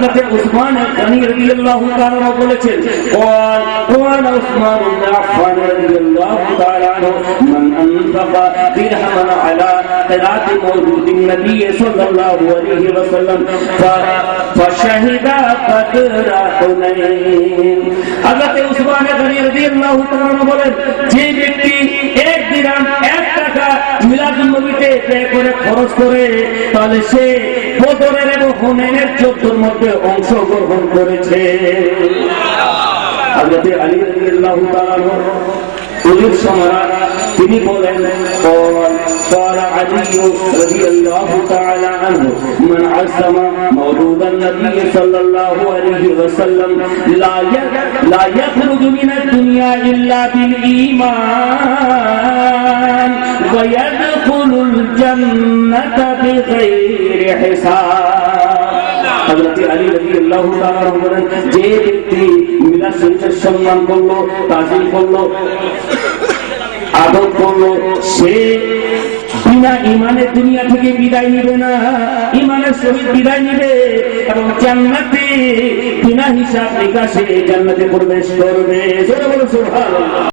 হযরত উসমান গনি রাদিয়াল্লাহু তাআলা বলেছেন قال قال عثمان بن عفان رضي الله تعالى عنه من انفق درهما على قراءة موجود النبي صلى الله عليه وسلم ف- فشهد قدر حنين হযরত উসমান গনি রাদিয়াল্লাহু তাআলা বলেন যে ব্যক্তি এক দিরহাম এক টাকা মিলাদুন নবীতে ব্যয় করে খরচ করে তাহলে সে বদরের এবং হুনাইনের যুদ্ধের মধ্যে অংশগ্রহণ করেছে হযরত আলী রাদিয়াল্লাহু তাআলা উলির সম্রাট তিনি বলেন قال قال علي رضي الله تعالى عنه من عزم مولود النبي صلى الله عليه وسلم لا ي- لا يخرج من الدنيا الا بالايمان ويدخل الجنه بغير حساب হযরত আলী রাদিয়াল্লাহু তাআলা বলেন, যে ব্যক্তি মিলাদ শরীফের সম্মান করল তাজিম করল, আদব করল, সে বিনা ইমানের দুনিয়া থেকে বিদায় নিবে না। ইমানের সহিত বিদায় নিবে এবং জান্নাতে বিনা হিসাব নিকাশে জান্নাতে প্রবেশ করবে।